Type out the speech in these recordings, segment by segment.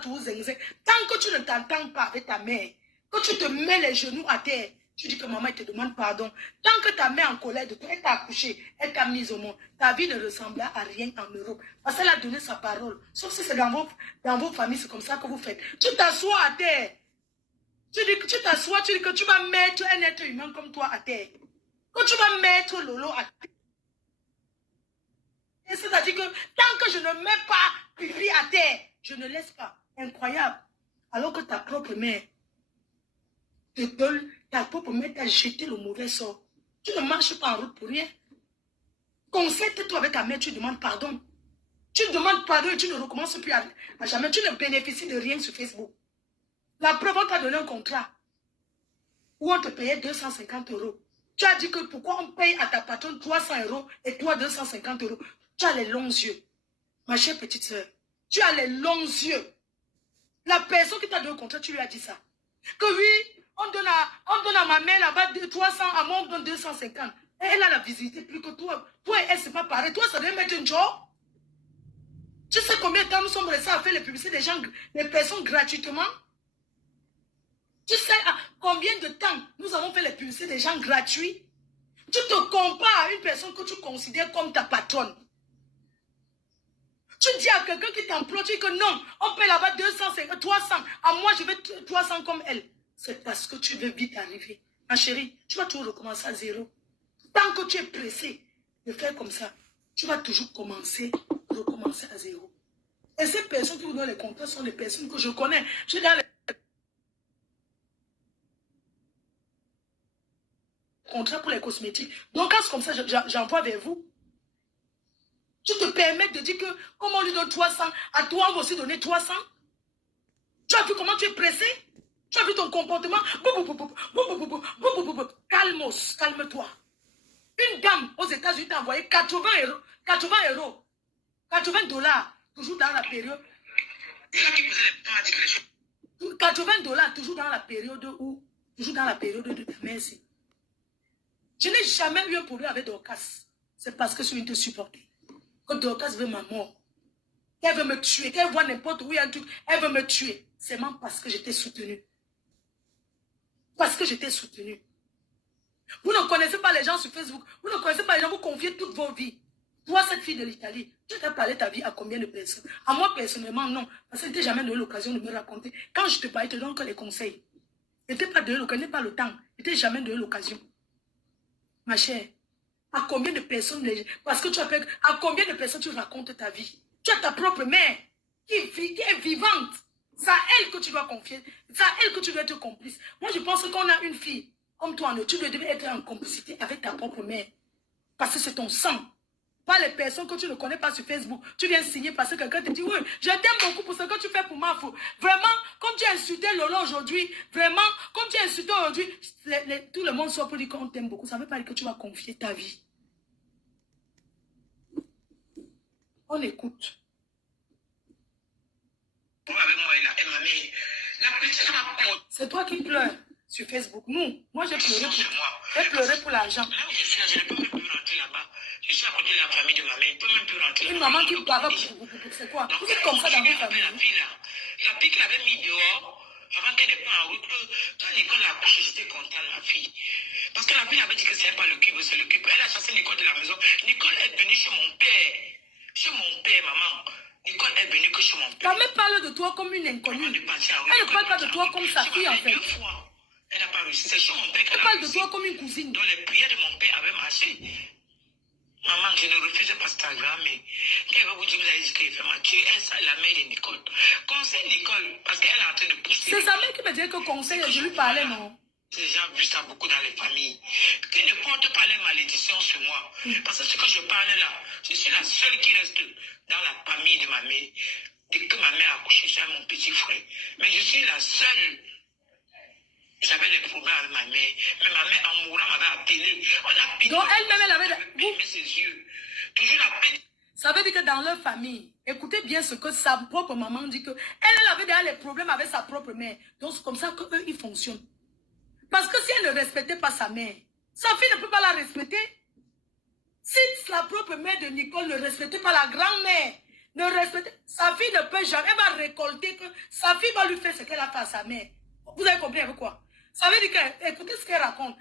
Tant que tu ne t'entends pas avec ta mère, que tu te mets les genoux à terre, tu dis que maman, elle te demande pardon. Tant que ta mère en colère de toi, elle t'a accouché, elle t'a mise au monde, ta vie ne ressemblera à rien en Europe. Parce qu'elle a donné sa parole. Sauf si c'est dans vos familles, c'est comme ça que vous faites. Tu t'assois à terre. Tu dis que tu t'assois, tu dis que tu vas mettre un être humain comme toi à terre. Que tu vas mettre Lolo à terre. C'est-à-dire que tant que je ne mets pas Pipi à terre, je ne laisse pas. Incroyable. Alors que ta propre mère te donne, ta propre mère t'a jeté le mauvais sort. Tu ne marches pas en route pour rien. Concerte-toi avec ta mère, tu demandes pardon. Tu demandes pardon et tu ne recommences plus à jamais. Tu ne bénéficies de rien sur Facebook. La preuve, on t'a donné un contrat où on te payait 250 €. Tu as dit que pourquoi on paye à ta patronne 300 € et toi 250 €. Tu as les longs yeux. Ma chère petite soeur, tu as les longs yeux. La personne qui t'a donné le contrat, tu lui as dit ça. Que oui, on donne à ma mère là-bas 300, à moi on donne 250. Et elle a la visibilité plus que toi. Toi et elle, c'est pas pareil. Toi, ça devait mettre un job. Tu sais combien de temps nous sommes restés à faire les publicités des personnes gratuitement? Tu sais combien de temps nous avons fait les publicités des gens gratuits? Tu te compares à une personne que tu considères comme ta patronne. Tu dis à quelqu'un qui t'emploie, tu dis que non, on paie là-bas 250, 300. À moi, je veux 300 comme elle. C'est parce que tu veux vite arriver. Ma chérie, tu vas toujours recommencer à zéro. Tant que tu es pressé de faire comme ça, tu vas toujours recommencer à zéro. Et ces personnes qui vous donnent les contrats sont des personnes que je connais. Je suis dans les contrats pour les cosmétiques. Donc, quand c'est comme ça, j'envoie vers vous. Tu te permets de dire que, comme on lui donne 300, à toi, on va aussi donner 300. Tu as vu comment tu es pressé? Tu as vu ton comportement? Calmos, calme-toi. Une dame aux États-Unis t'a envoyé 80 €, 80 $, toujours dans la période. 80 $, toujours dans la période où, toujours dans la période de ta merci. Je n'ai jamais eu un problème avec Dorcas. C'est parce que je suis te supporter. Que Dorcas veut ma mort. Qu'elle veut me tuer. Qu'elle voit n'importe où il y a un truc. Elle veut me tuer. C'est même parce que j'étais soutenue. Parce que j'étais soutenue. Vous ne connaissez pas les gens sur Facebook. Vous ne connaissez pas les gens. Vous confiez toutes vos vies. Toi, cette fille de l'Italie, tu t'as parlé ta vie à combien de personnes? À moi, personnellement, non. Parce que je n'ai jamais donné l'occasion de me raconter. Quand je te parle, je te donne que les conseils. Je n'ai pas donné l'occasion, je n'ai pas le temps. Je n'ai jamais donné l'occasion. Ma chère, à combien de personnes, parce que tu appelles, à combien de personnes tu racontes ta vie? Tu as ta propre mère qui est vivante. C'est à elle que tu dois confier. C'est à elle que tu dois être complice. Moi, je pense qu'on a une fille comme toi, tu dois être en complicité avec ta propre mère. Parce que c'est ton sang. Pas les personnes que tu ne connais pas sur Facebook. Tu viens signer parce que quelqu'un te dit, oui, je t'aime beaucoup pour ce que tu fais pour moi. Vraiment, comme tu as insulté Lolo aujourd'hui, vraiment, comme tu as insulté aujourd'hui, tout le monde soit pour dire qu'on t'aime beaucoup. Ça ne veut pas dire que tu vas confier ta vie. On écoute. C'est toi qui pleures sur Facebook. Moi j'ai pleuré pour l'argent. Là où je suis là, je ne peux même plus rentrer là-bas. Je suis à côté de la famille de ma mère, je ne peux même plus rentrer là-bas. Une maman qui parle, c'est quoi? Vous êtes comme ça dans vos familles. La fille qu'il avait mis dehors, avant qu'elle n'ait pas en route, quand Nicole a accouché, j'étais contente, ma fille. Parce que la fille avait dit que c'est pas le cube, c'est le cube. Elle a chassé Nicole de la maison. Nicole est venue chez mon père. Chez mon père, maman. Nicole est venue que chez mon père. Ta mère parle de toi comme une inconnue. Elle ne parle pas de toi comme sa fille, en fait. 2 fois. Elle n'a pas réussi. C'est chez mon père qu'elle Elle parle de toi comme une cousine. Donc les prières de mon père avaient marché. Maman, je ne refuse pas Instagram, mais quand vous dire, vous avez dit qu'il fait mal. Tu es la mère de Nicole. Conseille Nicole, parce qu'elle est en train de pousser. C'est sa mère qui me disait que conseil, je lui parlais, non? Les gens vu ça beaucoup dans les familles. Qui ne porte pas les malédictions sur moi. Parce que ce que je parle là, je suis la seule qui reste dans la famille de ma mère. Dès que ma mère a accouché, c'est mon petit frère. Mais je suis la seule. J'avais des problèmes avec ma mère. Mais ma mère, en mourant, m'avait appelé. On a pitié. Donc elle-même, elle avait fermé ses yeux. Toujours la paix. Ça veut dire que dans leur famille, écoutez bien ce que sa propre maman dit que elle avait déjà les problèmes avec sa propre mère. Donc c'est comme ça qu'eux, ils fonctionnent. Parce que si elle ne respectait pas sa mère, sa fille ne peut pas la respecter. Si la propre mère de Nicole ne respectait pas la grand-mère Ne respectez. Sa fille ne peut jamais. Elle va récolter que sa fille va lui faire ce qu'elle a fait à sa mère. Vous avez compris avec quoi? Ça veut dire que, écoutez ce qu'elle raconte.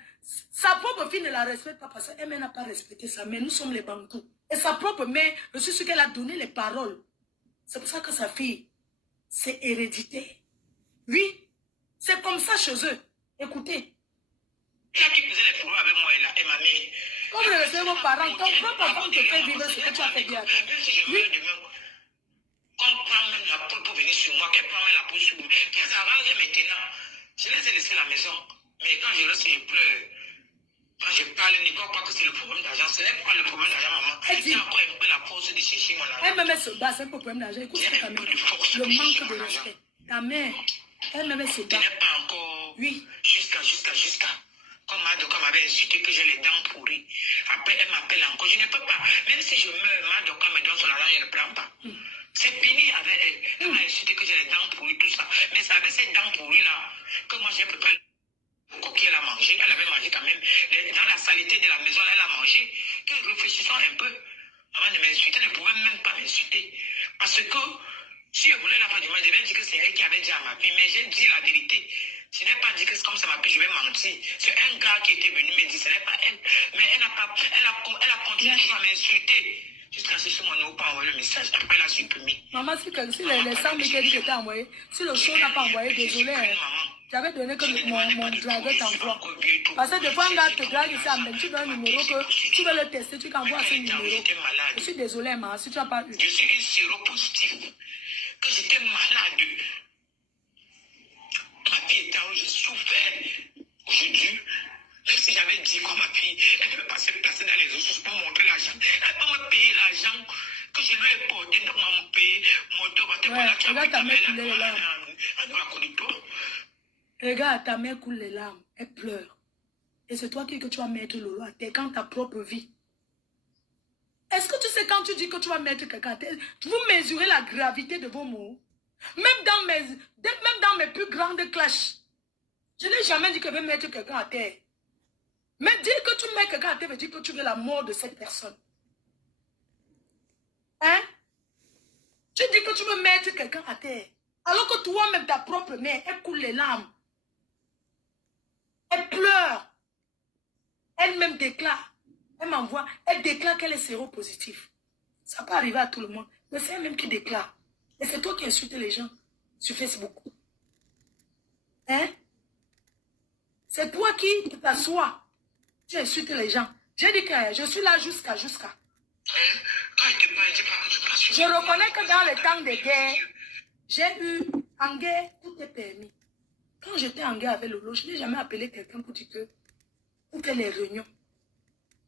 Sa propre fille ne la respecte pas parce qu'elle n'a pas respecté sa mère. Nous sommes les Bantous. Et sa propre mère, je suis sûr qu'elle a donné les paroles. C'est pour ça que sa fille, c'est hérédité. Oui, c'est comme ça chez eux. Écoutez. Il y a qui faisait les problèmes avec moi et ma mère. Comme vous respectez vos parents, ton propre enfant te fait vivre ce que tu as fait bien. Même si je meurs demain, qu'on prend même la poule pour venir sur moi, qu'elle prend même la poule sur moi, qu'elle s'arrange maintenant. Je les ai laissés à la maison. Mais quand je reste, je pleure. Quand je parle, Nicole croit que c'est le problème d'argent. Ce n'est pas le problème d'argent, maman. J'ai encore un peu la force de chercher mon argent. Elle-même se bat, c'est un problème d'argent. Écoute ce que ta mère dit. Le manque de respect. Ta mère, elle-même se bat. Ce n'est pas encore. Oui. Jusqu'à. Comme Madoka m'avait insulté que j'ai les dents pourries. Après, elle m'appelle encore. Je ne peux pas. Même si je meurs, Madoka me donne son argent, je ne prends pas. C'est fini avec elle. Elle m'a insulté que j'ai les dents pourries, tout ça. Mais c'est avec ces dents pourries-là que moi j'ai préparé le coquille, elle a mangé. Elle avait mangé quand même. Dans la saleté de la maison, là, elle a mangé. Que réfléchissons un peu. Avant de m'insulter, elle ne pouvait même pas m'insulter. Parce que si elle voulait la fin du mois, je devais dire que c'est elle qui avait dit à ma fille. Mais j'ai dit la vérité. Je n'ai pas dit que c'est comme ça ma fille, je vais mentir. C'est un gars qui était venu me dire, ce n'est pas elle. Mais elle a continué toujours à m'insulter. Jusqu'à ce que mon nom n'a pas envoyé le message. Après, elle a supprimé. Maman, si les 100 000 que tu as envoyé, si le show n'a pas envoyé, désolé. J'avais donné que mon dragueur t'envoie. Parce que des fois, un gars te drague ici, tu donnes un numéro que tu veux le tester, tu t'envoies ce numéro. Je suis désolé, maman, si tu n'as pas eu. Je suis une séropositive. Que j'étais malade. Ma fille était où j'ai souffert. Aujourd'hui, même si j'avais dit quoi, ma fille, elle ne peut pas se placer dans les ressources pour montrer l'argent. Elle peut me payer l'argent que je lui ai porté pour me payer mon tour. Regarde ta mère couler les larmes. Regarde ta mère coule les larmes. Elle pleure. Et c'est toi que tu vas mettre Lolo à terre quand ta propre vie. Est-ce que tu sais quand tu dis que tu vas mettre quelqu'un à terre, vous mesurez la gravité de vos mots? Même dans mes plus grandes clashs, je n'ai jamais dit que je vais mettre quelqu'un à terre. Mais dire que tu mets quelqu'un à terre veut dire que tu veux la mort de cette personne. Hein? Tu dis que tu veux mettre quelqu'un à terre. Alors que toi-même, ta propre mère, elle coule les larmes. Elle pleure. Elle-même déclare. Elle m'envoie. Elle déclare qu'elle est séropositive. Ça peut arriver à tout le monde. Mais c'est elle-même qui déclare. Et c'est toi qui insultes les gens sur Facebook. Hein? C'est toi qui t'assois. Tu insultes les gens. J'ai dit que je suis là jusqu'à. Je reconnais que dans les temps de guerre, j'ai eu en guerre, tout est permis. Quand j'étais en guerre avec Lolo, je n'ai jamais appelé quelqu'un pour dire que pour faire les réunions.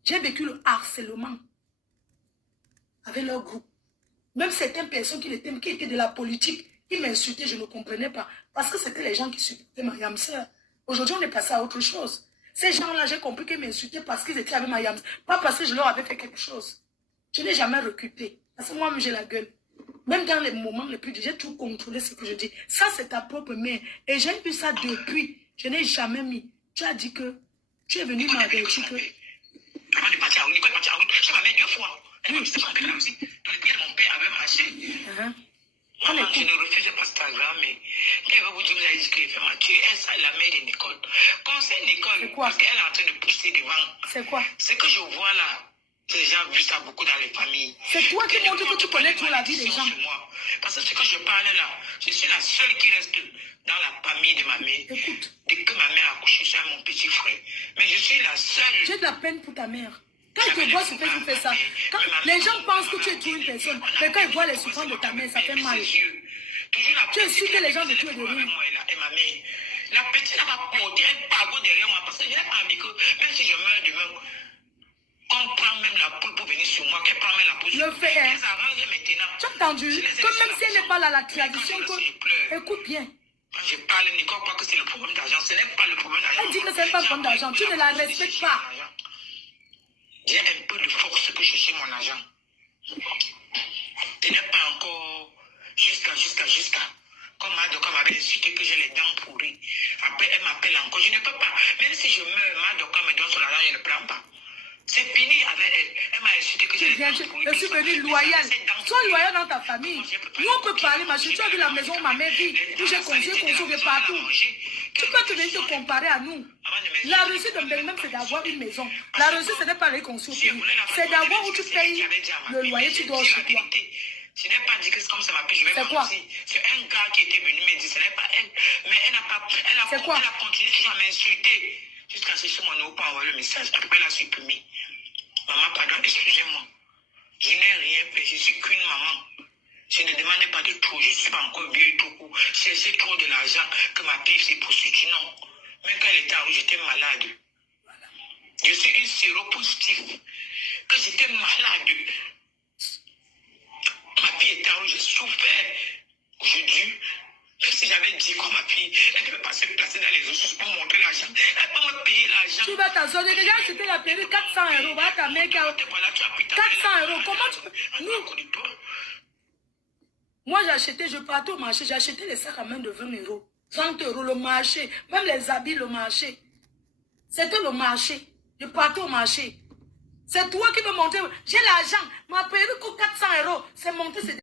J'ai vécu le harcèlement avec leur groupe. Même certaines personnes qui étaient de la politique, qui m'insultaient, je ne comprenais pas. Parce que c'était les gens qui supportaient Mariam Sœur. Aujourd'hui, on est passé à autre chose. Ces gens-là, j'ai compris qu'ils m'insultaient parce qu'ils étaient avec Mariam Sœur. Pas parce que je leur avais fait quelque chose. Je n'ai jamais reculé. Parce que moi-même, j'ai la gueule. Même dans les moments les plus durs, j'ai tout contrôlé ce que je dis. Ça, c'est ta propre mère. Et j'ai eu ça depuis. Je n'ai jamais mis. Tu as dit que tu es venu m'avertir que... Avant de partir à Nicole est partie à route, je m'amène 2 fois. Elle m'a dit, c'est pas que là aussi. Dans les prières, mon père avait marché. Maman, je ne refuse pas Instagram, mais elle va vous dire, vous avez dit qu'il fait mal. Tu es ça, la mère de Nicole. Conseil Nicole, parce qu'elle est en train de pousser devant. C'est quoi? Ce que je vois là, j'ai déjà vu ça beaucoup dans les familles. C'est toi qui montres que tu connais toute la vie des gens. Parce que ce que je parle là, je suis la seule qui reste dans la famille de ma mère. Écoute. Dès que ma mère a accouché sur mon petit frère. Mais je suis la seule. J'ai de la peine pour ta mère. Quand ils te voient sur Facebook faire ça, les gens pensent que tu es tué une personne. Mais quand ils voient les souffrances de ta mère, ça fait mal. Tu es sûr que les gens de tuer de rire. La petite n'a pas porté un pavot derrière moi parce que je n'ai pas envie que, même si je meurs demain, qu'on prend même la poule pour venir sur moi, qu'elle prend même la poule sur moi. Le fait est. Maintenant. Tu as entendu que même si elle n'est pas là, la tradition, écoute bien. Quand je parle, Nicole croit que c'est le problème d'argent. Ce n'est pas le problème d'argent. Elle dit que ce n'est pas le problème d'argent. Tu ne la respectes pas. J'ai un peu de force que chercher mon argent. Ce n'est pas encore jusqu'à. Comme Madoka m'avait insulté que j'ai les dents pourries. Après, elle m'appelle encore. Je ne peux pas. Même si je meurs, Madoka me donne son argent, je ne prends pas. C'est fini avec elle. Elle m'a insulté que j'ai les dents pourries. Je suis venue loyale. Sois loyal dans ta famille. Nous, on peut parler, ma chérie. Tu as vu la maison où ma mère vit, où j'ai construit partout. Tu peux te venir te comparer à nous. La réussite de même, c'est d'avoir une maison. La réussite, ce n'est pas les construire. C'est d'avoir où tu payes le loyer, tu dors chez toi. Je n'ai pas dit que c'est comme ça m'a pris, je vais mentir. C'est un gars qui était venu me dire, ce n'est pas elle. Mais elle a continué toujours à m'insulter. Jusqu'à ce que chez moi, nous pas envoyé le message. Après, elle a supprimé. Maman, pardon, excusez-moi. Je n'ai rien fait, je suis qu'une maman. Je ne demandais pas de tout, je ne suis pas encore vieille tout pour chercher trop de l'argent que ma fille s'est poursuivie. Non. Même quand elle était en rue, j'étais malade. Je suis une séropositive. Quand j'étais malade, ma fille était en rue, j'ai souffert. Aujourd'hui, même si j'avais dit que ma fille, elle ne devait pas se placer dans les ressources pour montrer l'argent, elle peut me payer l'argent. Tu vas t'assurer, déjà c'était la période 400 €. Voilà ta mère qui a 400 €. Comment tu peux... Nous... Moi j'ai acheté, je partais au marché, j'ai acheté les sacs à main de 20 €. 30 € le marché, même les habits le marché. C'était le marché. Je partais au marché. C'est toi qui me montais. J'ai l'argent. Ma période coûte 400 €. C'est monté, c'est